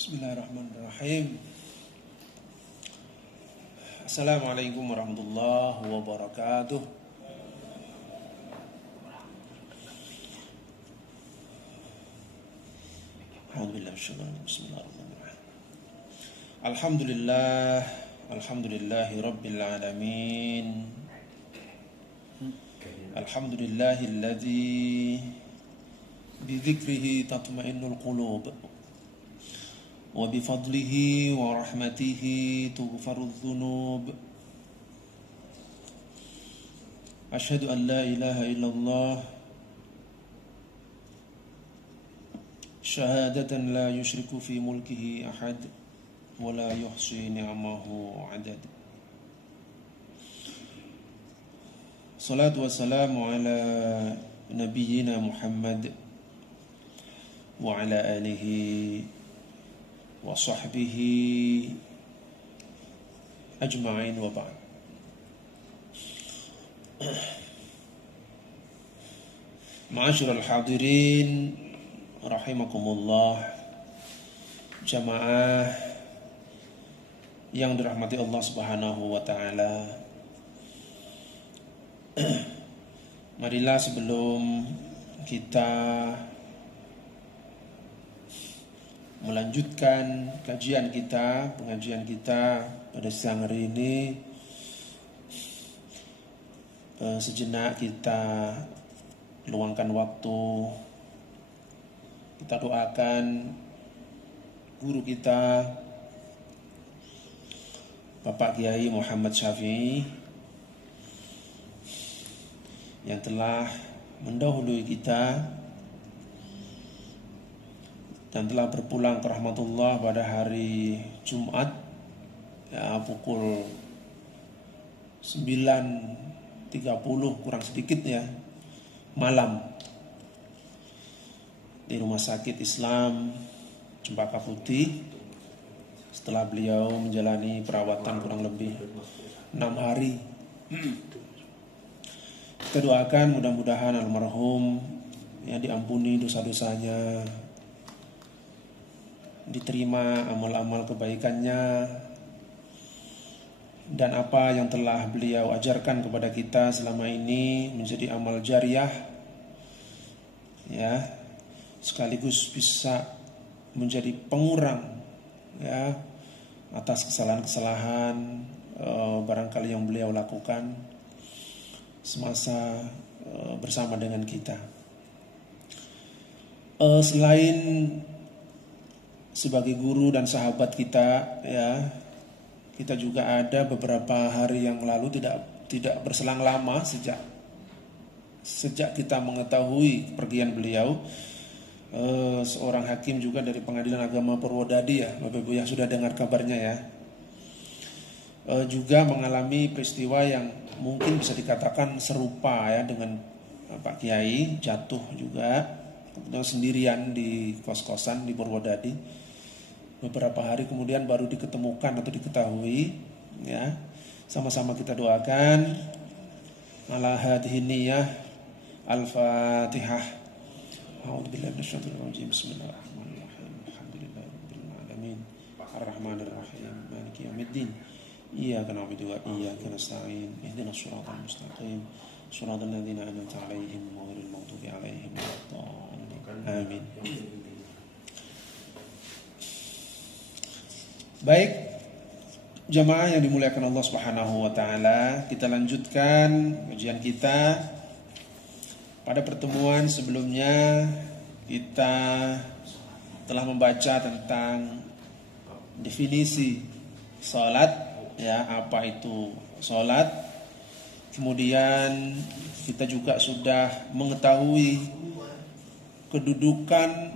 Bismillahirrahmanirrahim. Assalamualaikum warahmatullahi wabarakatuh. Bismillahirrahmanirrahim. Alhamdulillahi rabbil alamin. Alhamdulillahilladzi bidzikrihi tatma'innul qulub. وبفضله ورحمته تغفر الذنوب أشهد أن لا إله إلا الله شهادة لا يشرك في ملكه أحد ولا يحصي نعمه عدد صلاة والسلام على نبينا محمد وعلى آله wa sahbihi ajma'in wa ba'd. Ma'asyiral hadirin rahimakumullah, jamaah yang dirahmati Allah Subhanahu wa taala. Marilah sebelum kita melanjutkan pengajian kita pada siang hari ini, sejenak kita luangkan waktu, kita doakan guru kita Bapak Kiai Muhammad Syafi'i yang telah mendahului kita dan telah berpulang ke rahmatullah pada hari Jumat pukul 9.30 kurang sedikit malam di Rumah Sakit Islam Cempaka Putih, setelah beliau menjalani perawatan kurang lebih 6 hari. Kita doakan mudah-mudahan almarhum diampuni dosa-dosanya, diterima amal-amal kebaikannya, dan apa yang telah beliau ajarkan kepada kita selama ini menjadi amal jariah, sekaligus bisa menjadi pengurang atas kesalahan-kesalahan barangkali yang beliau lakukan semasa bersama dengan kita. Selain sebagai guru dan sahabat kita, kita juga ada beberapa hari yang lalu tidak berselang lama sejak kita mengetahui pergian beliau, seorang hakim juga dari Pengadilan Agama Purwodadi, Bapak Ibu yang sudah dengar kabarnya, juga mengalami peristiwa yang mungkin bisa dikatakan serupa dengan Pak Kiai, jatuh juga kemudian sendirian di kos-kosan di Purwodadi. Beberapa hari kemudian baru diketemukan atau diketahui, sama-sama kita doakan. Ala hadhihi niyyah, al-Fatihah. A'udzubillahi minasyaitonir rajim. Bismillahirrahmanirrahim. Alhamdulillahirabbil alamin. Arrahmanirrahim. Maliki yaumiddin. Iyyaka na'budu wa iyyaka nasta'in. Ihdinas shiratal mustaqim. Shiratal ladzina an'amta 'alaihim ghairil maghdubi 'alaihim waladdallin. Amin. Baik, jamaah yang dimuliakan Allah Subhanahu wa taala, kita lanjutkan kajian kita. Pada pertemuan sebelumnya kita telah membaca tentang definisi salat, apa itu salat. Kemudian kita juga sudah mengetahui kedudukan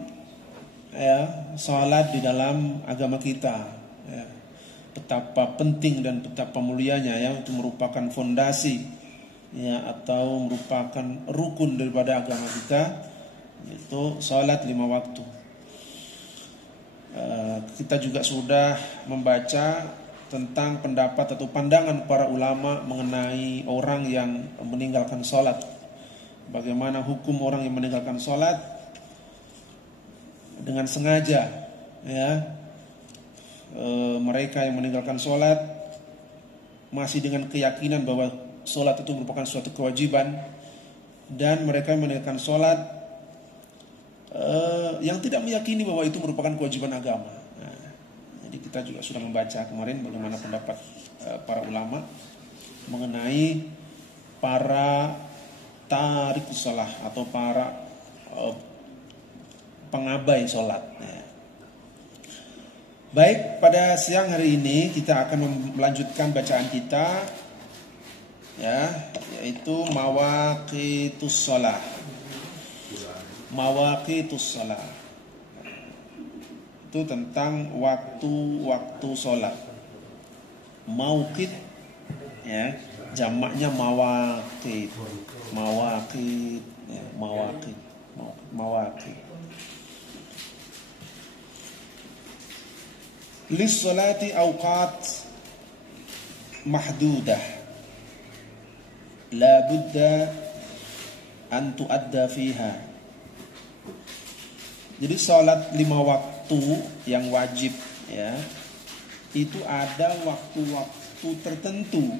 salat di dalam agama kita. Betapa penting dan betapa mulianya itu merupakan fondasi atau merupakan rukun daripada agama kita, yaitu salat 5 waktu. Kita juga sudah membaca tentang pendapat atau pandangan para ulama mengenai orang yang meninggalkan salat. Bagaimana hukum orang yang meninggalkan salat dengan sengaja, mereka yang meninggalkan sholat masih dengan keyakinan bahwa sholat itu merupakan suatu kewajiban, dan mereka yang meninggalkan sholat yang tidak meyakini bahwa itu merupakan kewajiban agama. Nah, jadi kita juga sudah membaca kemarin bagaimana pendapat para ulama mengenai para tarikus shalah atau para pengabai sholat. Nah, baik, pada siang hari ini kita akan melanjutkan bacaan kita, ya, yaitu mawaqitus shalah. Mawaqitus shalah itu tentang waktu-waktu sholat. Mauqit, ya, jamaknya mawaqit. Mawaqit, ya, mawaqit. Mawaqit. Lis-sholati awqat mahdudah la budda an tuadda fiha. Jadi sholat 5 waktu yang wajib, ya, itu ada waktu-waktu tertentu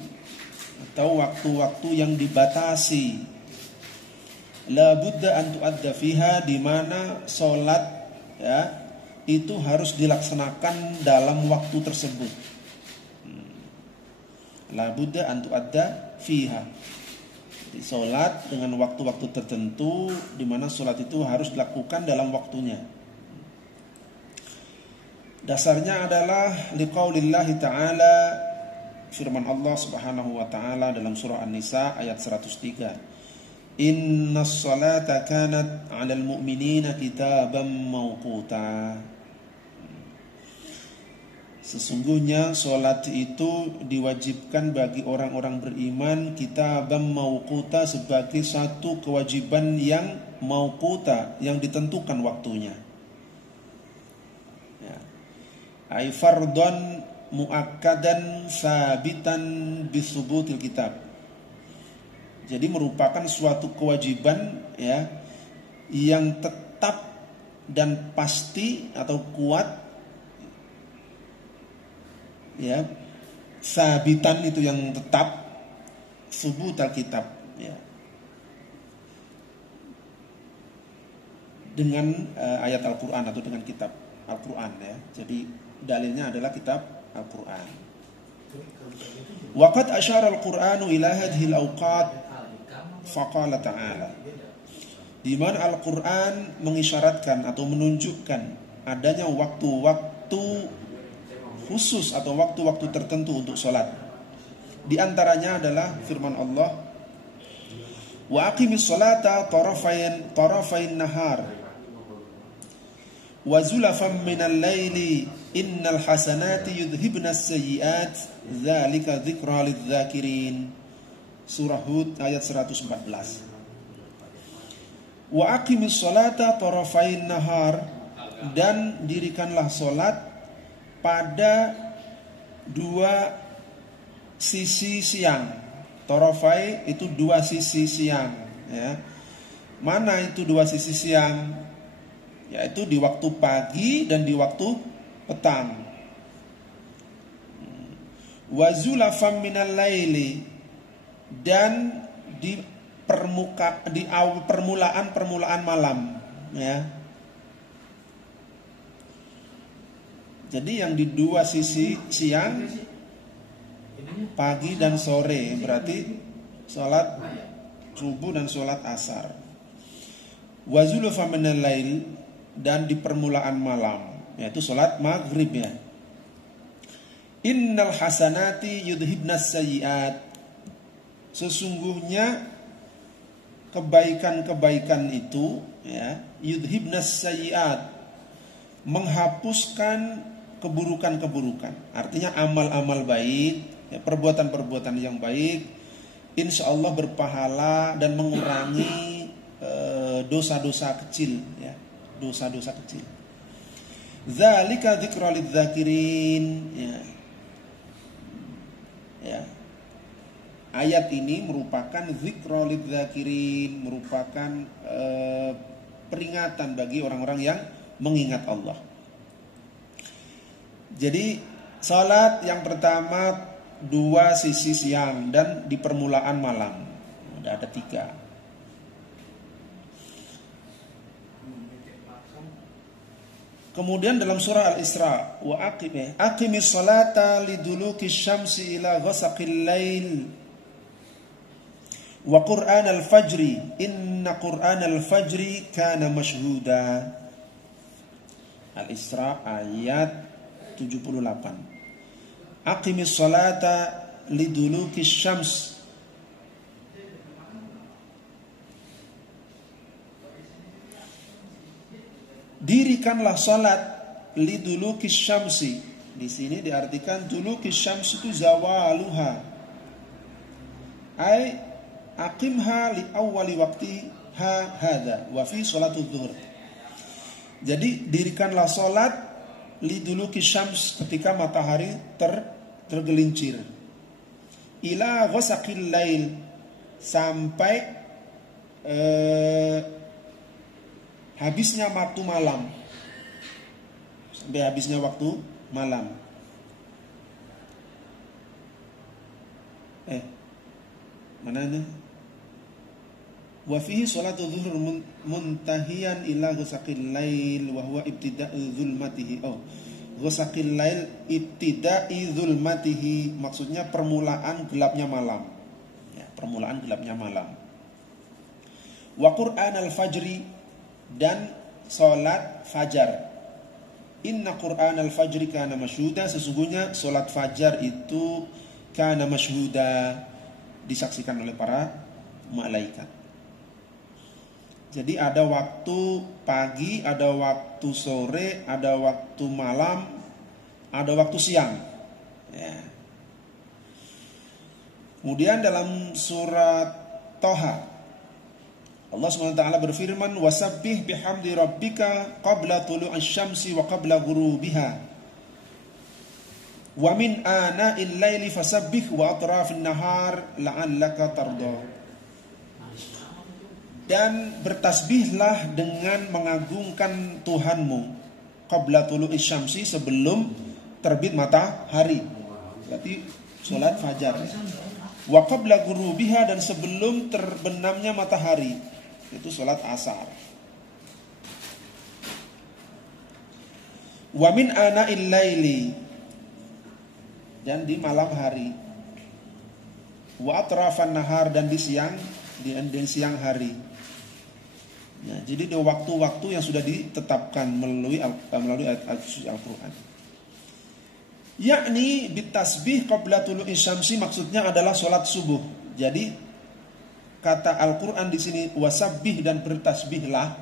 atau waktu-waktu yang dibatasi. La budda an tuadda fiha, di mana sholat, ya, itu harus dilaksanakan dalam waktu tersebut. La budda an tuadda fiha. Sholat dengan waktu-waktu tertentu, di mana sholat itu harus dilakukan dalam waktunya. Dasarnya adalah liqaulillahi ta'ala, firman Allah subhanahu wa ta'ala dalam surah An-Nisa ayat 103. Innas salata kanat 'alal mu'minina kitaban mawquta. Sesungguhnya sholat itu diwajibkan bagi orang-orang beriman kitaban mawquta, sebagai satu kewajiban yang mawquta, yang ditentukan waktunya. Ya. Ai fardhan muakkadan sabitan bisubutil kitab. Jadi merupakan suatu kewajiban, ya, yang tetap dan pasti atau kuat, ya, sabitan itu yang tetap, subut alkitab, ya, dengan ayat Al-Quran atau dengan kitab Al-Quran, ya. Jadi dalilnya adalah kitab Al-Quran. Waqad asyara Al-Quranu ila hadhil awqat faqala ta'ala, di mana Al-Quran mengisyaratkan atau menunjukkan adanya waktu-waktu khusus atau waktu-waktu tertentu untuk sholat. Di antaranya adalah firman Allah, wa aqimis sholata tarafain nahar wa zulafan minal laili innal hasanati yudhibnas sayyiat dzalika dzikra lidzakirin. Surah Hud ayat 114. Wa aqimis sholata tarafain nahar, dan dirikanlah sholat pada 2 sisi siang. Tarafai itu 2 sisi siang, ya. Mana itu 2 sisi siang? Yaitu di waktu pagi dan di waktu petang. Wa zulafam minal laili, dan di permulaan malam, ya. Jadi yang di 2 sisi siang, pagi dan sore, berarti sholat subuh dan sholat asar. Wa zulfa minal lail, dan di permulaan malam, yaitu sholat maghrib, ya. Innal hasanati yudhibnas sayyiat, sesungguhnya kebaikan-kebaikan itu, ya, yudhibnas sayyiat, menghapuskan keburukan-keburukan. Artinya amal-amal baik, ya, perbuatan-perbuatan yang baik, insya Allah berpahala dan mengurangi dosa-dosa kecil, ya, dosa-dosa kecil. Dzalika dzikra lidzakirin, ya. Ya. Ayat ini merupakan dzikra lidzakirin, merupakan peringatan bagi orang-orang yang mengingat Allah. Jadi salat yang pertama 2 sisi siang dan di permulaan malam. Udah ada 3. Kemudian dalam surah Al-Isra, wa aqimis salata liduluki syamsi ila ghasaqil lail wa qur'an al-fajri inna qur'an al-fajri kana mashhuda. Al-Isra ayat 78. Aqimis salata liduluki syams, dirikanlah salat liduluki syamsi. Di sini diartikan duluki syams itu zawaluha. Ai aqimha li awwali waqtiha hadza wa fi salatul zuhur. Jadi dirikanlah salat liduluki syams ketika matahari tergelincir. Ila ghasaqil lail, sampai habisnya waktu malam. Sampai habisnya waktu malam. Mana ini? Wa fihi salatu zuhur muntahiyan ila ghasaqil lail wa huwa ibtida'u zulmatihi. Ghasaqil lail ibtida'i zulmatihi, maksudnya permulaan gelapnya malam. Ya, permulaan gelapnya malam. Wa Qur'an al-fajri, dan salat fajar. Inna Qur'an al-fajri kana masyhuda, sesungguhnya salat fajar itu kana masyhuda, disaksikan oleh para malaikat. Jadi ada waktu pagi, ada waktu sore, ada waktu malam, ada waktu siang. Ya. Kemudian dalam surat Toha, Allah SWT berfirman, wasabbih bihamdi rabbika qabla tulu'asy syamsi wa qabla ghurubiha wa min ana'il laili fasabbih wa atrafin nahar la'allaka tarda. Dan bertasbihlah dengan mengagungkan Tuhanmu qabla tulu'isy syamsi, sebelum terbit matahari. Berarti salat fajar. Wa qabla ghurubiha, dan sebelum terbenamnya matahari, itu salat asar. Wa min ana'il laili, dan di malam hari. Wa atrafan nahar, dan di siang hari. Nah, jadi di waktu-waktu yang sudah ditetapkan melalui ayat suci Al-Quran. Yakni bitasbih qabla tulu'i syamsi, maksudnya adalah salat subuh. Jadi kata Al-Quran di sini wasabbih dan bertasbihlah,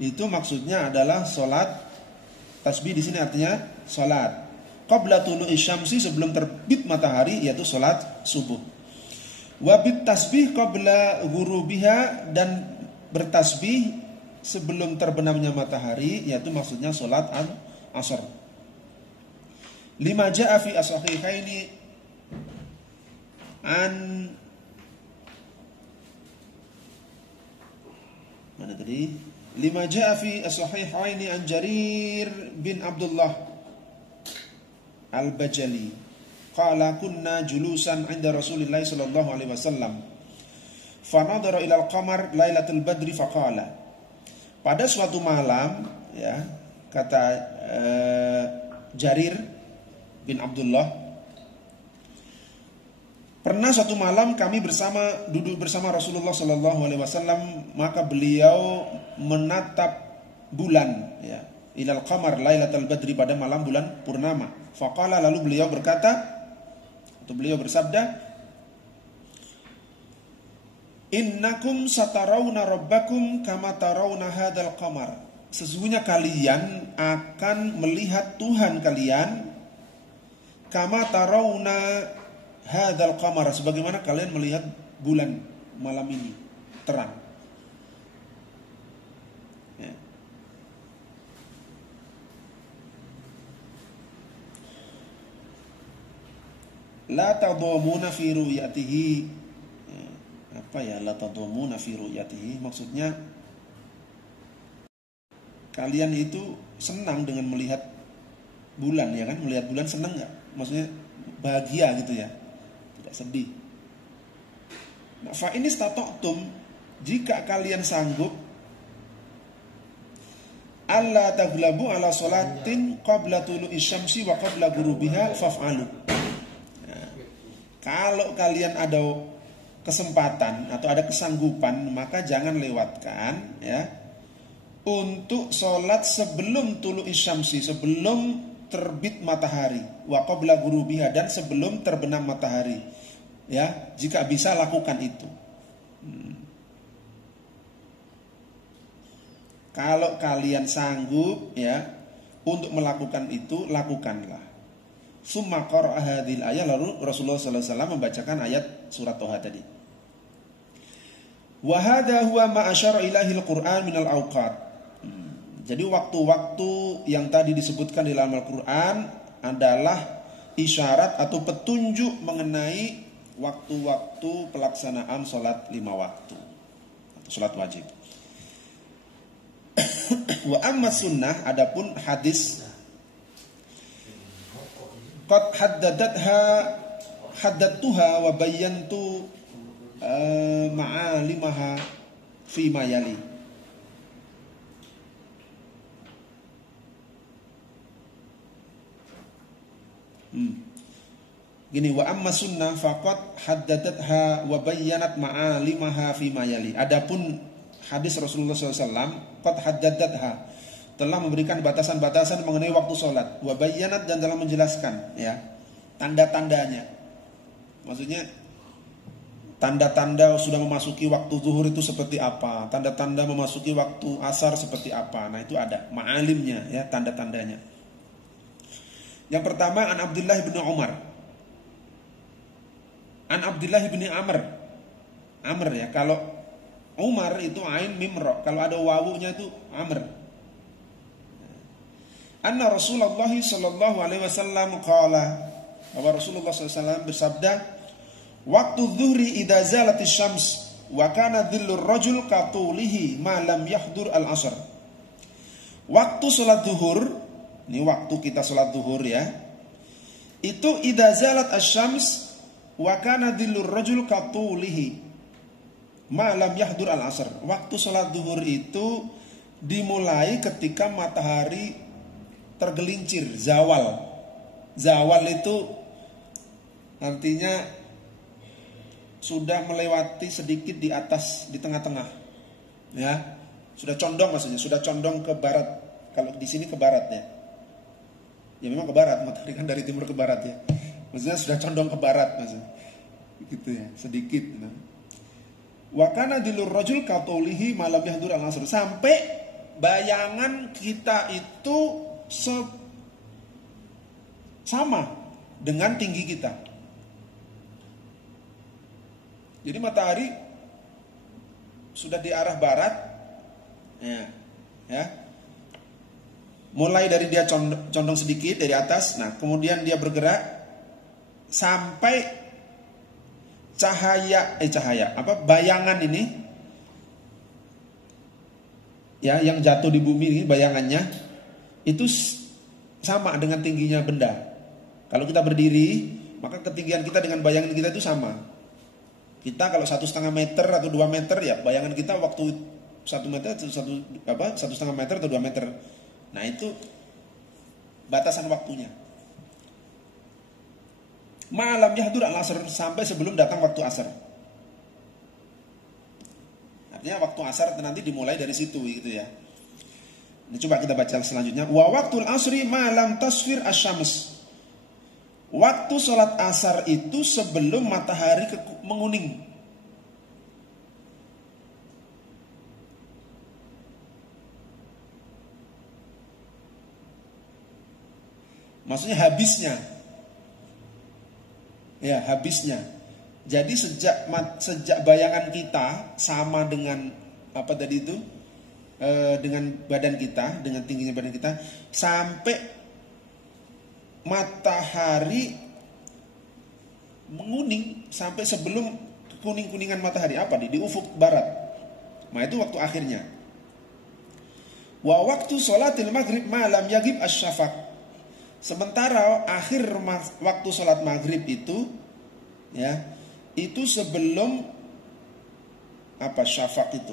itu maksudnya adalah salat. Tasbih di sini artinya salat qabla tulu'i syamsi, sebelum terbit matahari, yaitu salat subuh. Wa bit tasbih qabla ghurubiha, dan bertasbih sebelum terbenamnya matahari, yaitu maksudnya salat asar. Lima ja'a fi as-sahihaini an mana tadi? Lima ja'a fi as-sahihaini an Jarir bin Abdullah al-Bajali qala kunna julusan 'inda Rasulillah sallallahu alaihi wasallam fanadara ilal qamar lailatul badri faqala. Pada suatu malam, ya, kata Jarir bin Abdullah, pernah suatu malam kami duduk bersama Rasulullah sallallahu alaihi wasallam, maka beliau menatap bulan, ya, ilal qamar lailatul badri, pada malam bulan purnama. Faqala, lalu beliau berkata, atau beliau bersabda, innakum satarawna rabbakum kama tarawna hadzal qamar, sesungguhnya kalian akan melihat Tuhan kalian kama tarawna hadzal qamar, sebagaimana kalian melihat bulan malam ini terang. Ya. La tadhamuna fi ru'yatihi. Apa ya la tadhamuna fi ru'yatihi? Maksudnya kalian itu senang dengan melihat bulan ya kan, melihat bulan senang nggak? Maksudnya bahagia gitu ya, tidak sedih. Nah, fa ini stata'tum, jika kalian sanggup, alla taglabu ala sholatin qabla tulu'i syamsi wa qabla ghurubiha faf'alu. Nah, kalau kalian ada kesempatan atau ada kesanggupan, maka jangan lewatkan ya untuk sholat sebelum tulu'i syamsi, sebelum terbit matahari, wa qabla ghurubiha, dan sebelum terbenam matahari. Ya, jika bisa lakukan itu. Kalau kalian sanggup ya untuk melakukan itu, lakukanlah. Summa qara'a hadhil ayat, lalu Rasulullah sallallahu alaihi wasallam membacakan ayat surat Thaha tadi. Wa hadha huwa ma asyara ilaihi al-Qur'an min al-awqat. Jadi waktu-waktu yang tadi disebutkan di dalam Al-Qur'an adalah isyarat atau petunjuk mengenai waktu-waktu pelaksanaan sholat 5 waktu, sholat wajib. Wa amma sunnah, adapun hadis, qad haddadtuha wa bayyantu ma'alimaha fi ma yali. Gini, wa amma sunnah faqad haddadatha wa bayyanat ma'alimaha fi ma yali. Adapun hadis Rasulullah SAW, qad haddadatha, telah memberikan batasan-batasan mengenai waktu sholat, wa bayyanat, dan telah menjelaskan ya tanda-tandanya. Maksudnya tanda-tanda sudah memasuki waktu zuhur itu seperti apa, tanda-tanda memasuki waktu asar seperti apa. Nah, itu ada ma'alimnya ya, tanda-tandanya. Yang pertama, an Abdullah bin Umar, an Abdullah bin Amr ya, kalau Umar itu ain mim ra, kalau ada wawunya itu Amr. Anna Rasulullah sallallahu alaihi wasallam qala, bahwa Rasulullah SAW bersabda, waktu zuhri idza zalatis syams wa kana dhillur rajul katulihi ma lam yahdur al-asr. Waktu salat zuhur, ini waktu kita salat zuhur ya, itu idza zalat asy-syams wa kana dhillur rajul katulihi ma lam yahdur al-asr. Waktu salat zuhur itu dimulai ketika matahari tergelincir, zawal. Zawal itu artinya sudah melewati sedikit di atas, di tengah-tengah. Ya, sudah condong, maksudnya sudah condong ke barat. Kalau di sini ke barat ya. Ya memang ke barat, matahari kan dari timur ke barat ya. Maksudnya sudah condong ke barat maksudnya. Gitu ya, sedikit. Nah. Wa kana dilur rajul qatulihi malam yahdur al-asr, sampai bayangan kita itu sama dengan tinggi kita. Jadi matahari sudah di arah barat, ya. Mulai dari dia condong sedikit dari atas, nah kemudian dia bergerak sampai bayangan ini, ya, yang jatuh di bumi ini bayangannya itu sama dengan tingginya benda. Kalau kita berdiri, maka ketinggian kita dengan bayangan kita itu sama. Kita kalau 1,5 meter atau 2 meter ya, bayangan kita waktu 1 meter 1,5 meter atau 2 meter. Nah, itu batasan waktunya. Malam yahdur al-asr, sampai sebelum datang waktu asar. Artinya waktu asar nanti dimulai dari situ gitu ya. Ini coba kita baca selanjutnya. Wa waqtul asri malam tasfir asyams. Waktu sholat asar itu sebelum matahari menguning. Maksudnya habisnya. Ya, habisnya. Jadi sejak bayangan kita sama dengan apa tadi itu, dengan badan kita, dengan tingginya badan kita, sampai matahari menguning, sampai sebelum kuning-kuningan matahari apa di ufuk barat. Nah, itu waktu akhirnya. Wa waktu sholatil maghrib malam yagib asyafaq. Sementara akhir waktu sholat maghrib itu, ya, itu sebelum syafaq itu,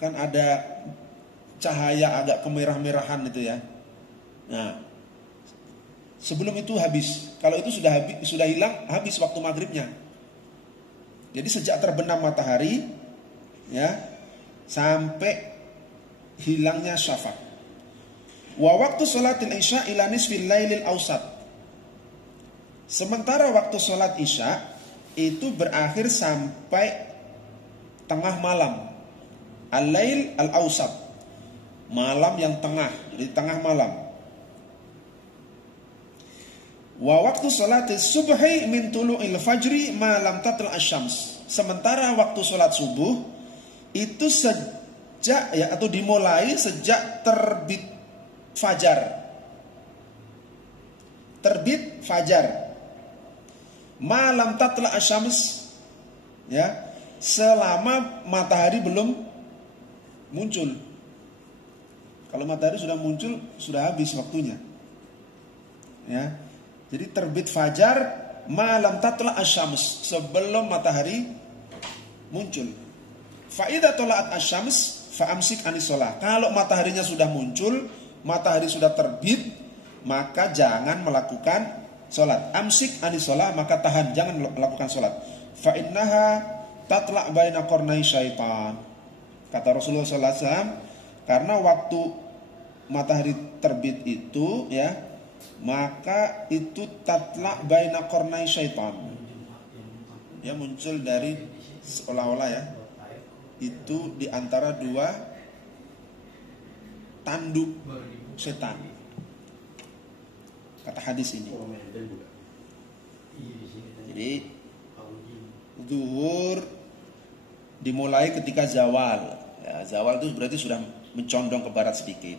kan ada cahaya agak kemerah-merahan itu ya. Nah, sebelum itu habis. Kalau itu sudah hilang, habis waktu maghribnya. Jadi sejak terbenam matahari, ya, sampai hilangnya syafaq. Wa waktu sholatil isya ila nisfil lailil ausat. Sementara waktu sholat isya itu berakhir sampai tengah malam. Al-lail al-ausat, malam yang tengah, jadi tengah malam. Wa waktu sholatil subhi min tulu'il fajri ma lam tatla' asy-syams. Sementara waktu sholat subuh itu sejak, ya, atau dimulai sejak terbit fajar. Terbit fajar. Malam tatla asyams, ya, selama matahari belum muncul. Kalau matahari sudah muncul, sudah habis waktunya. Ya. Jadi terbit fajar malam tatla asyams, sebelum matahari muncul. Fa idza tala'at asyams fa amsik anis shalah. Kalau mataharinya sudah muncul, matahari sudah terbit, maka jangan melakukan sholat. Amsik anis shalah, maka tahan, jangan melakukan sholat. Fa innaha tatla' baina qarnai syaitan. Kata Rasulullah sallallahu alaihi wasallam, karena waktu matahari terbit itu, ya, maka itu tatla' baina qarnai syaitan. Ya, muncul dari seolah-olah, ya, itu di antara dua tanduk setan. Kata hadis ini. Jadi zuhur dimulai ketika zawal. Ya, zawal itu berarti sudah mencondong ke barat sedikit.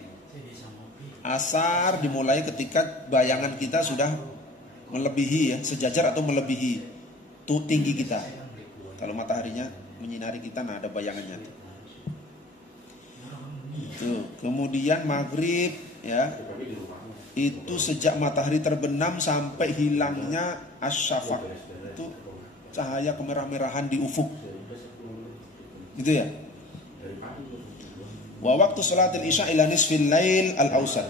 Asar dimulai ketika bayangan kita sudah melebihi, ya, sejajar atau melebihi tinggi kita. Kalau mataharinya menyinari kita, nah ada bayangannya. Itu. Kemudian maghrib, ya, itu sejak matahari terbenam sampai hilangnya asyafaq. Itu cahaya kemerah-merahan di ufuk. Gitu ya. Wa waktu sholatil isya ila nisfil lail al-ausat,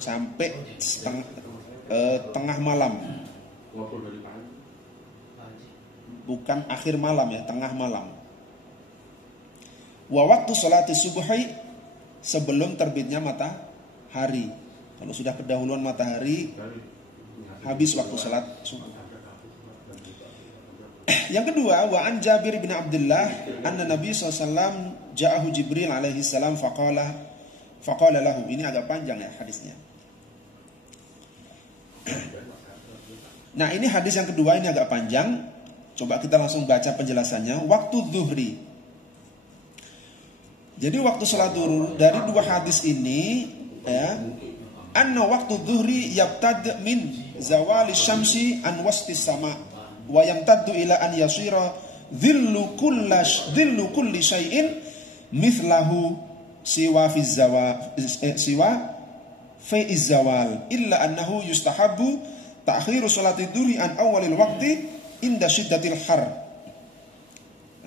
sampai tengah malam. Bukan akhir malam, ya, tengah malam. Wa waktu sholatis subuhi, sebelum terbitnya matahari. Kalau sudah kedahuluan matahari, habis waktu sholat subuh. Yang kedua, wa an Jabir bin Abdullah anna Nabi SAW ja'ahu Jibril alaihi salam faqala lahu. Ini agak panjang, ya, hadisnya. Nah, ini hadis yang kedua, ini agak panjang. Coba kita langsung baca penjelasannya. Waktu zuhri. Jadi waktu sholat zuhur dari dua hadis ini, ya, anna waktu zuhri yabtad min zawali syamsi an wastis sama wa yamtaddu ila an yasira dhillu kulli syai'in mithlahu siwa fi zawal illa annahu yustahabbu ta'khiru sholati dhuhri an awalil waqti inda syiddatil har.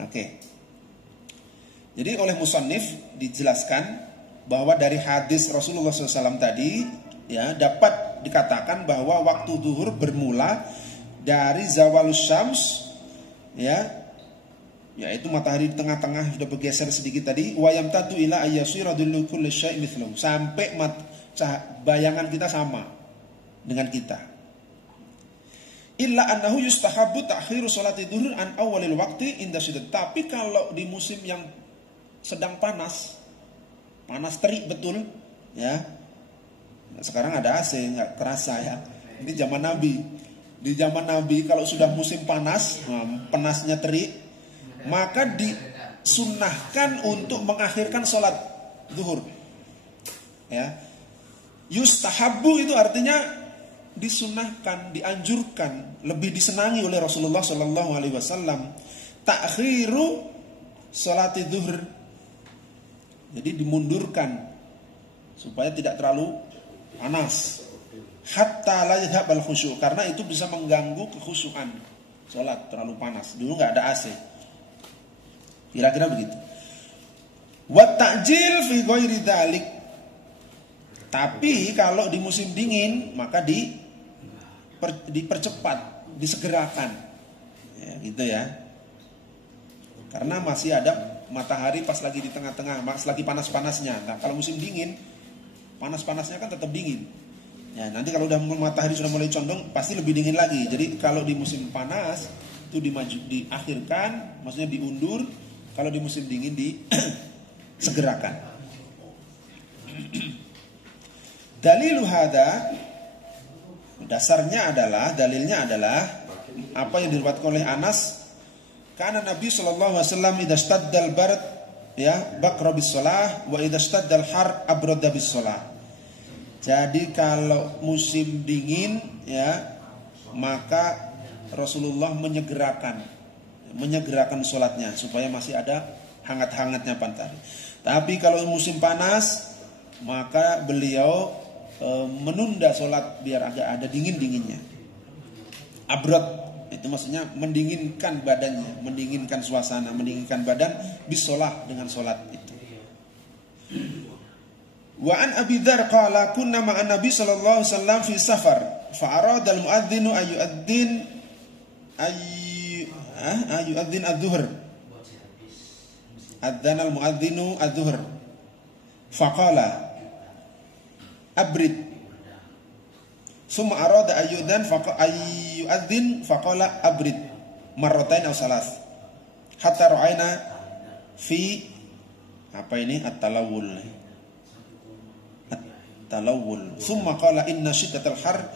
Oke. Jadi oleh musannif dijelaskan bahwa dari hadis Rasulullah SAW tadi, ya, dapat dikatakan bahwa waktu zuhur bermula dari zawalus syams, ya, yaitu matahari di tengah-tengah sudah bergeser sedikit tadi, wa yamtadu ila ayyasira dhillu kulli syai'in mithlahu, sampai bayangan kita sama dengan kita. Illa annahu yustahabbu ta'khiru sholati dhuhr an awalil waqti inda syiddat. Tapi kalau di musim yang sedang panas terik betul, ya. Sekarang ada AC, nggak terasa, ya. Ini zaman Nabi. Di zaman Nabi kalau sudah musim panas, panasnya terik, maka disunnahkan untuk mengakhirkan sholat zuhur. Ya. Yustahabbu itu artinya disunnahkan, dianjurkan, lebih disenangi oleh Rasulullah Sallallahu Alaihi Wasallam. Ta'khiru sholati zuhur. Jadi dimundurkan supaya tidak terlalu panas. Hatta la yadhhab al khusyuk, karena itu bisa mengganggu kekhusyuan. Salat terlalu panas. Dulu enggak ada AC. Kira-kira begitu. Wa ta'jil fi ghairi dzalik. Tapi kalau di musim dingin maka dipercepat, disegerakan. Ya, gitu ya. Karena masih ada matahari pas lagi di tengah-tengah, pas lagi panas-panasnya. Nah, kalau musim dingin, panas-panasnya kan tetap dingin. Ya, nanti kalau udah matahari sudah mulai condong, pasti lebih dingin lagi. Jadi kalau di musim panas itu diakhirkan, maksudnya diundur. Kalau di musim dingin disegerakan. Dalilu hada, dalilnya adalah apa yang diriwayatkan oleh Anas, karena Nabi sallallahu alaihi wasallam idza staddal bard ya baqra bis shalah wa idza staddal har abrada bis shalah. Jadi kalau musim dingin ya, maka Rasulullah menyegerakan sholatnya supaya masih ada hangat-hangatnya matahari. Tapi kalau musim panas, maka beliau menunda sholat biar agak ada dingin-dinginnya. Abrad itu maksudnya mendinginkan badannya, mendinginkan suasana, mendinginkan badan bisolah dengan sholat itu. Wa an Abi Dzar qala kunna ma'an Nabi sallallahu alaihi wasallam fi safar fa arada al muadzinu ayyu'adzin adz-dzuhr. Adzana al muadzinu adz-dzuhr. Faqala abrid. Summa arada ayyu'adzin faqala abrid marratain aw salas. Hatta ra'ayna fi at-talawul. Summa qala inna shiddatal har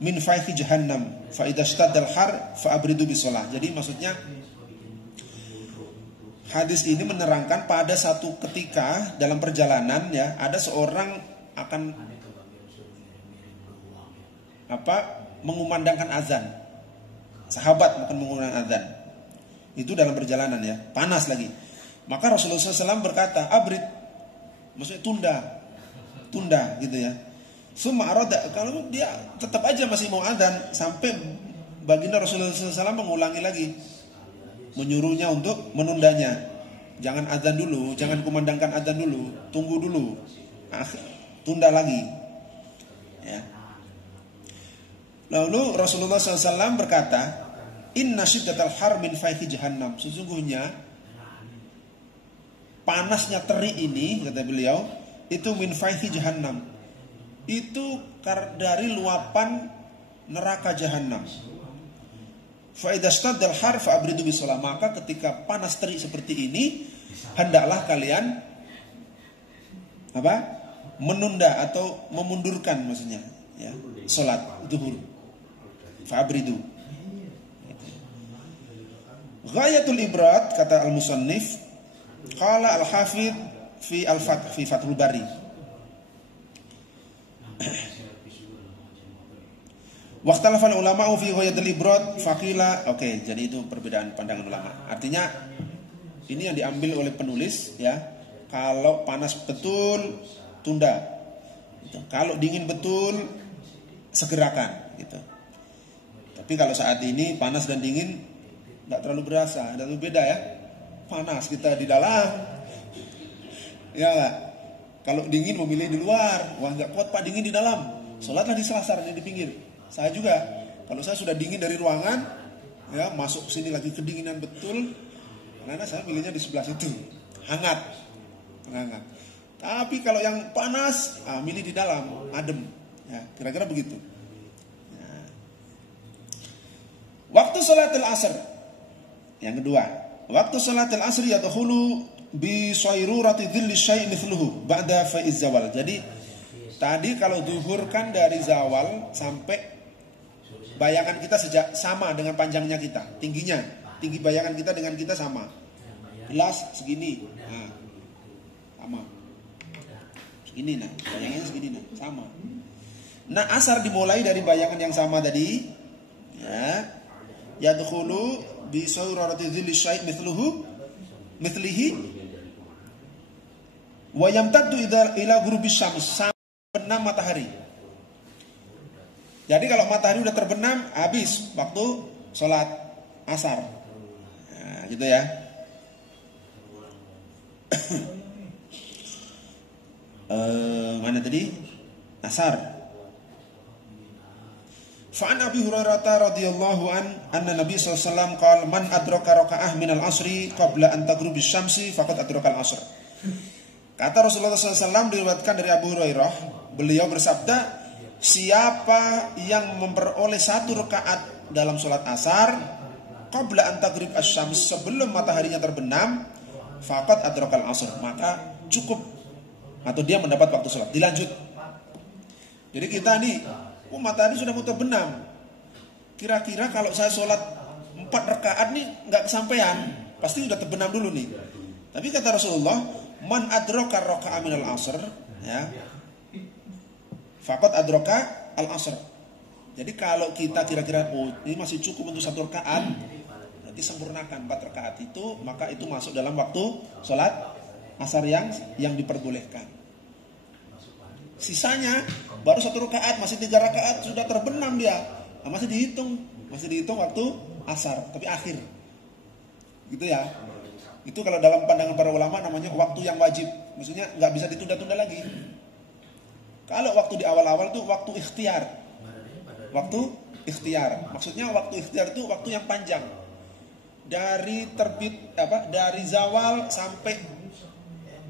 min fayhi jahannam fa idza ishtadal har fa abridu bisolah. Jadi maksudnya hadis ini menerangkan pada satu ketika dalam perjalanan ya, ada seorang akan mengumandangkan azan. Sahabat akan mengumandangkan azan. Itu dalam perjalanan ya, panas lagi. Maka Rasulullah SAW berkata, abrid, maksudnya tunda gitu ya. Summa arada, kalau dia tetap aja masih mau adzan, sampai baginda Rasulullah SAW mengulangi lagi, menyuruhnya untuk menundanya. Jangan adzan dulu, jangan kumandangkan adzan dulu, tunggu dulu, tunda lagi. Ya. Lalu Rasulullah SAW berkata, inna syiddatal har min fayhi jahannam. Sesungguhnya panasnya terik ini, kata beliau, itu min fayhi jahannam. Itu dari luapan neraka jahannam. Fa idza staddal har fa abridu bisolah. Maka ketika panas terik seperti ini, hendaklah kalian menunda atau memundurkan, maksudnya ya, salat zuhur. Fa abridu. Ghayatul ibrad, kata al-musannif, qala al-hafidh fi al-fath fi Fathul Bari. Waqtalafal ulama'u fi ghayatul ibrad faqila. Oke, jadi itu perbedaan pandangan ulama. Artinya ini yang diambil oleh penulis ya. Kalau panas betul tunda. Gitu. Kalau dingin betul segerakan gitu. Tapi kalau saat ini panas dan dingin enggak terlalu berasa, ada terlalu beda ya. Panas kita di dalam. Ya enggak? Kalau dingin memilih di luar. Wah, enggak kuat Pak dingin di dalam. Salatlah di selasar, di pinggir. Saya juga. Kalau saya sudah dingin dari ruangan, ya masuk ke sini lagi kedinginan betul. Karena saya pilihnya di sebelah situ. Hangat. Tapi kalau yang panas, milih di dalam, adem. Ya, kira-kira begitu. Ya. Waktu salatul asr. Yang kedua, waktu salatul asr yadkhulu bi sayrurati dhilli syai' mithluhu ba'da faiz zawal. Jadi tadi kalau zuhur kan dari zawal sampai bayangan kita sama dengan panjangnya kita, tingginya, tinggi bayangan kita dengan kita sama. Gelas segini. Nah, sama. Segini nah, bayangannya segini nah, sama. Nah, asar dimulai dari bayangan yang sama tadi. Ya. Yadkhulu bi sayrurati dhilli syai' mithlihi wa yamtaddu ila ghurubi syams. benam matahari. Jadi kalau matahari udah terbenam, habis waktu sholat asar. Nah, gitu ya. Mana tadi? Asar. Fa'an Abi Hurairah radhiyallahu anna Nabi sallallahu alaihi wasallam qala man adraka raka'ah minal asri qabla an taghrubis syamsi faqad adraka al-asr. Kata Rasulullah SAW diriwayatkan dari Abu Hurairah, beliau bersabda, siapa yang memperoleh 1 rakaat dalam sholat asar qabla an taghrib asy-syams, sebelum mataharinya terbenam, faqad adrakal asr, maka cukup atau dia mendapat waktu sholat. Dilanjut. Jadi kita nih, matahari sudah mau terbenam. Kira-kira kalau saya sholat 4 rakaat nih nggak kesampaian, pasti udah terbenam dulu nih. Tapi kata Rasulullah, man adraka raka'a minal asr, ya, faqad adraka al asr. Jadi kalau kita kira-kira ini masih cukup untuk 1 rakaat, nanti sempurnakan 4 rakaat itu, maka itu masuk dalam waktu sholat asar yang diperbolehkan. Sisanya baru 1 rakaat, masih 3 rakaat sudah terbenam dia, nah, masih dihitung waktu asar, tapi akhir, gitu ya. Itu kalau dalam pandangan para ulama namanya waktu yang wajib, maksudnya nggak bisa ditunda-tunda lagi. Kalau waktu di awal-awal itu waktu ikhtiar. Waktu ikhtiar, maksudnya waktu ikhtiar itu waktu yang panjang. Dari dari zawal sampai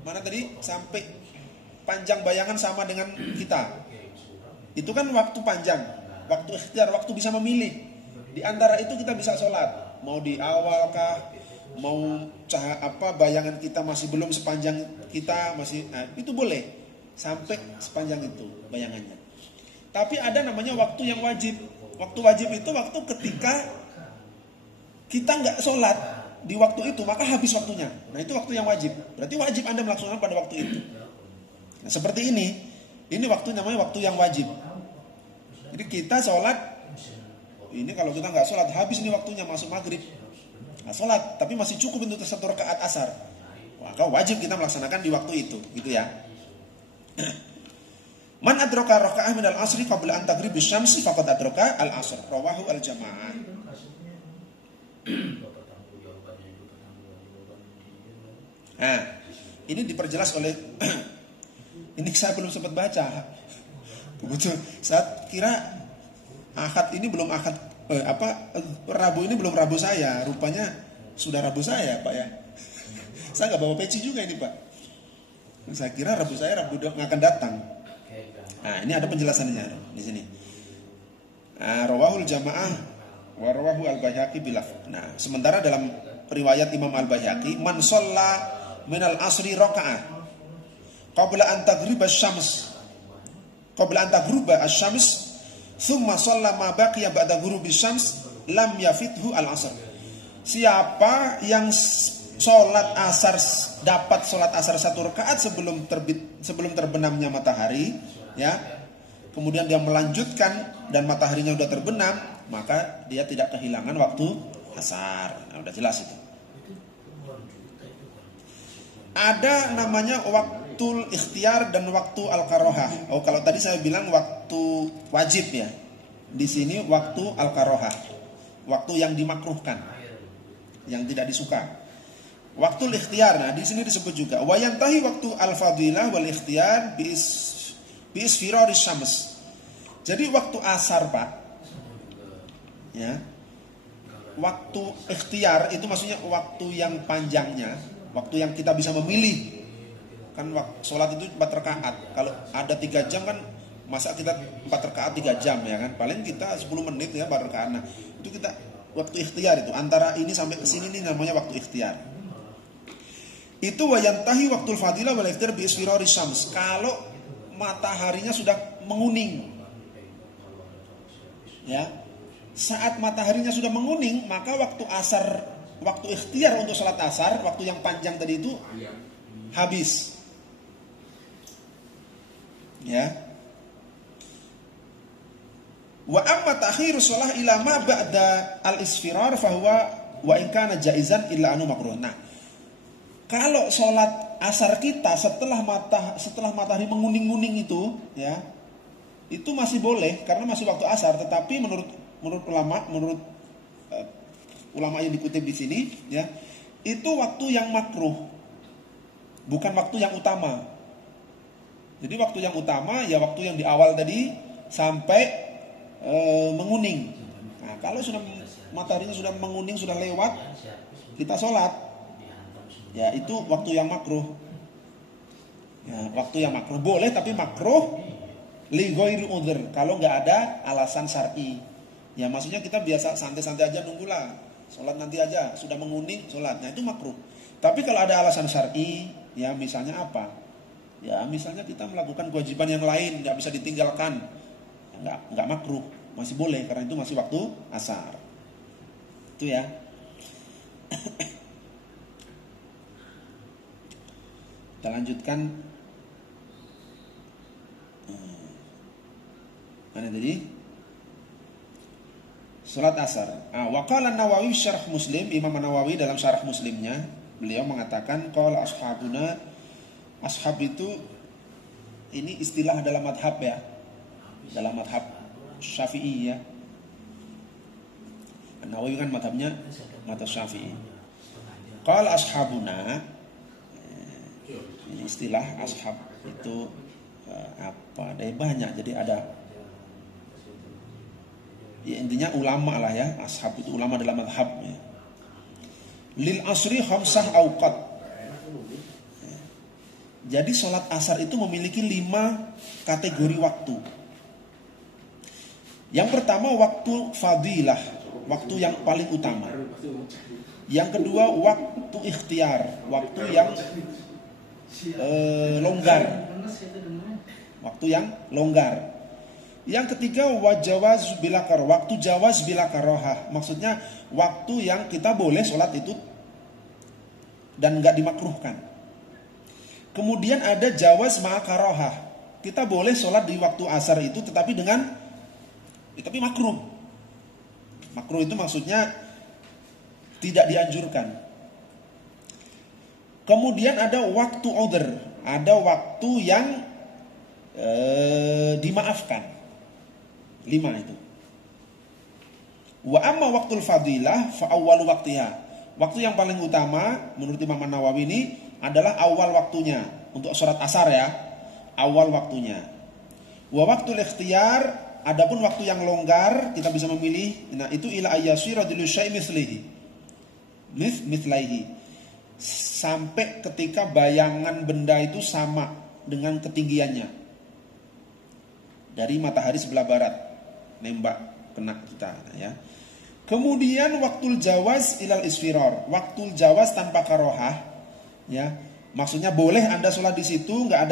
mana tadi? Sampai panjang bayangan sama dengan kita. Itu kan waktu panjang, waktu ikhtiar, waktu bisa memilih. Di antara itu kita bisa sholat, mau di awal kah, mau bayangan kita masih belum sepanjang kita masih, nah, itu boleh sampai sepanjang itu bayangannya. Tapi ada namanya waktu yang wajib. Waktu wajib itu waktu ketika kita nggak sholat di waktu itu, maka habis waktunya. Nah, itu waktu yang wajib. Berarti wajib Anda melaksanakan pada waktu itu. Nah, seperti ini waktu namanya waktu yang wajib. Jadi kita sholat, ini kalau kita nggak sholat habis nih waktunya, masuk maghrib. Nah, sholat, tapi masih cukup untuk 1 rakaat asar, maka wajib kita melaksanakan di waktu itu, gitu ya. Man adraka raka'ah minal asri qabla an taghribis syamsi faqad adraka al-asr, rawahu al-jamaah. Nah, ini diperjelas oleh ini saya belum sempat baca. Betul. Saat kira Ahad ini belum Ahad Rabu ini belum Rabu saya, rupanya sudah Rabu saya, Pak ya. Saya nggak bawa peci juga ini, Pak. Saya kira Rabu saya Rabu yang akan datang. Nah, ini ada penjelasannya di sini. Rawahul jamaah wa rawahu al-Baihaqi bilaf. Nah, sementara dalam riwayat Imam al-Baihaqi, man shalla minal asri raka'ah qabla an taghriba asy-syams thumma shalla ma baqiya ba'da ghurubis syams lam yafithu al-asr. Siapa yang dapat sholat asar 1 rakaat sebelum terbenamnya matahari, ya, kemudian dia melanjutkan dan mataharinya sudah terbenam, maka dia tidak kehilangan waktu asar. Nah, udah jelas itu. Ada namanya waktu ikhtiar dan waktu al-karohah. Kalau tadi saya bilang waktu wajib, ya, di sini waktu al-karohah, waktu yang dimakruhkan, yang tidak disuka. Waktu ikhtiar, nah di sini disebut juga wayantahi waktu al-fadilah wal ikhtiar bi isfiraris syams. Jadi waktu asar, Pak, ya, waktu ikhtiar itu maksudnya waktu yang panjangnya, waktu yang kita bisa memilih. Kan sholat itu 4 rakaat. Kalau ada 3 jam kan, masa kita 4 rakaat 3 jam, ya kan? Paling kita 10 menit ya 4 rakaat. Nah, itu kita waktu ikhtiar itu. Antara ini sampai ke sini nih namanya waktu ikhtiar. Itu wayantahi waktul fadilah wal ikhtiar bi isfiraris syams. Kalau mataharinya sudah menguning. Ya. Saat mataharinya sudah menguning, maka waktu asar, waktu ikhtiar untuk sholat asar, waktu yang panjang tadi itu habis. Ya. Wa amma ta'khirus shalah ila ma ba'da al-isfirar fa huwa wa in kana jaizan illa anu makruh. Nah, kalau sholat asar kita setelah matahari menguning-nguning itu, ya, itu masih boleh karena masih waktu asar. Tetapi menurut ulama yang dikutip di sini, ya, itu waktu yang makruh, bukan waktu yang utama. Jadi waktu yang utama ya waktu yang di awal tadi sampai menguning. Nah, kalau sudah matahari sudah menguning, sudah lewat, kita sholat, ya itu waktu yang makruh. Ya, waktu yang makruh boleh, tapi makruh li ghairi udhur, kalau nggak ada alasan syar'i. Ya maksudnya kita biasa santai-santai aja nunggulah, sholat nanti aja, sudah menguning sholat. Nah itu makruh. Tapi kalau ada alasan syar'i, ya misalnya apa? Ya misalnya kita melakukan kewajiban yang lain nggak bisa ditinggalkan, nggak makruh, masih boleh karena itu masih waktu asar. Itu ya. Kita lanjutkan. Mana tadi? Salat asar. Wa qala An-Nawawi syarah Muslim, Imam Nawawi dalam syarah Muslimnya, beliau mengatakan qala ashabuna, ashab itu ini istilah dalam madhab ya, dalam madhab Syafi'i ya. An-Nawawi kan madhabnya madhab Syafi'i. Qala ashabuna, ini istilah ashab itu apa? Ada banyak, jadi ada ya intinya ulama lah ya, ashab itu ulama dalam madhab ya. Lil asri khamsah awqat. Jadi sholat asar itu memiliki 5 kategori waktu. Yang pertama waktu fadilah, waktu yang paling utama. Yang kedua waktu ikhtiar, waktu yang longgar, waktu yang longgar. Yang ketiga wajawaz bila karoh, waktu jawaz bila karohah, maksudnya waktu yang kita boleh sholat itu dan nggak dimakruhkan. Kemudian ada jawaz ma'akarohah, kita boleh sholat di waktu asar itu tetapi tapi makruh. Makruh itu maksudnya tidak dianjurkan. Kemudian ada waktu udhr, ada waktu yang dimaafkan. 5 itu. Wa amma waktul fadilah fa awwalu waqtiha. Waktu yang paling utama menurut Imam Nawawi ini adalah awal waktunya untuk sholat asar ya, awal waktunya. Wa waktul ikhtiyar, adapun waktu yang longgar kita bisa memilih. Nah itu ila ayyasira dilu syai' mithlaihi, sampai ketika bayangan benda itu sama dengan ketinggiannya dari matahari sebelah barat, nembak kena kita ya. Kemudian waktul jawaz ilal isfirar, waktul jawaz tanpa karohah ya, maksudnya boleh Anda sholat di situ, nggak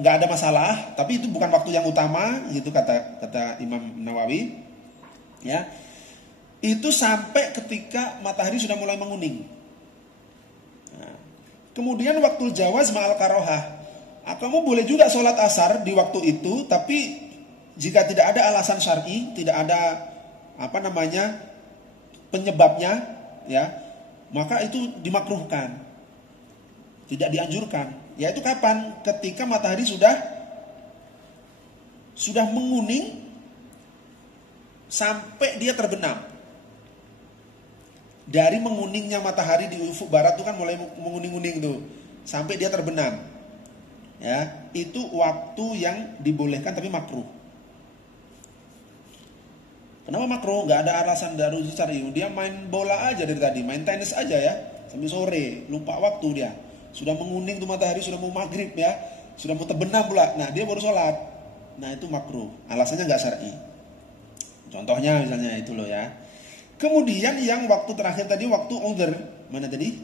ada masalah, tapi itu bukan waktu yang utama, gitu kata Imam Nawawi ya. Itu sampai ketika matahari sudah mulai menguning. Nah, kemudian waktu jawaz ma'al karohah, kamu boleh juga sholat asar di waktu itu, tapi jika tidak ada alasan syar'i, tidak ada penyebabnya ya, maka itu dimakruhkan, tidak dianjurkan. Yaitu kapan? Ketika matahari sudah menguning sampai dia terbenam. Dari menguningnya matahari di ufuk barat itu kan mulai menguning-uning tuh, sampai dia terbenam. Ya, itu waktu yang dibolehkan tapi makruh. Kenapa makruh? Gak ada alasan dari syar'i. Dia main bola aja dari tadi, main tenis aja ya, sampai sore, lupa waktu dia. Sudah menguning tuh matahari, sudah mau maghrib ya, sudah mau terbenam pula. Nah dia baru sholat. Nah itu makruh. Alasannya gak syar'i. Contohnya misalnya itu loh ya. Kemudian yang waktu terakhir tadi waktu udhr, mana tadi?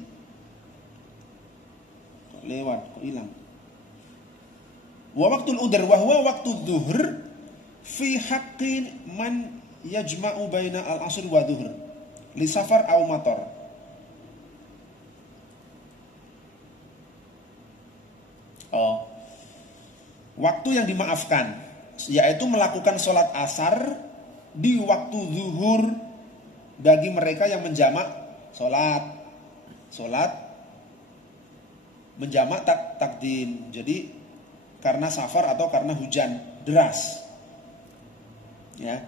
Kok lewat, kok hilang? Wa waktul udhr wa huwa waktu dhuhr fi haqqi man yajma'u baina al-asr wa dhuhr li safar aw matar. Waktu yang dimaafkan yaitu melakukan sholat asar di waktu zuhur bagi mereka yang menjamak sholat menjamak takdim. Jadi karena safar atau karena hujan deras. Ya.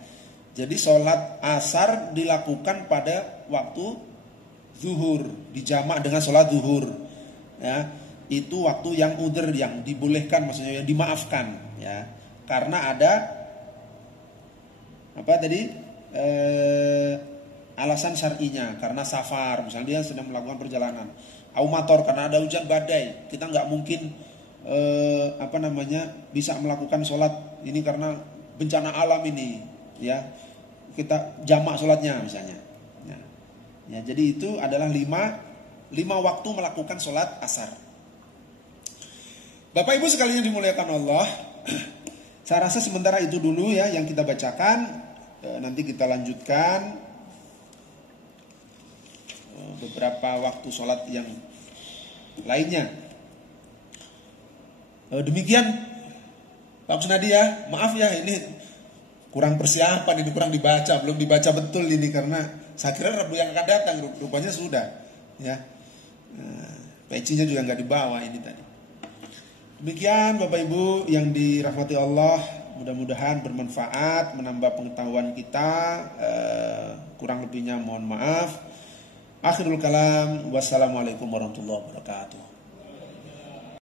Jadi sholat asar dilakukan pada waktu zuhur, dijamak dengan sholat zuhur. Ya, itu waktu yang udhr, yang dibolehkan, maksudnya yang dimaafkan. Ya, karena ada apa tadi? Alasan syar'inya, karena safar, misalnya dia sedang melakukan perjalanan. Aumator, karena ada hujan badai, kita nggak mungkin bisa melakukan sholat ini karena bencana alam ini, ya kita jamak sholatnya misalnya. Ya, jadi itu adalah lima waktu melakukan sholat asar. Bapak Ibu sekalian dimuliakan Allah, saya rasa sementara itu dulu ya yang kita bacakan. Nanti kita lanjutkan beberapa waktu sholat yang lainnya. Demikian Pak Kusnadi ya, maaf ya ini kurang persiapan, ini kurang dibaca, belum dibaca betul ini karena saya kira Rabu yang akan datang, rupanya sudah ya. Pecinya juga nggak dibawa ini tadi. Demikian Bapak Ibu yang dirahmati Allah, mudah-mudahan bermanfaat, menambah pengetahuan kita. Kurang lebihnya mohon maaf. Akhirul kalam, wassalamualaikum warahmatullahi wabarakatuh.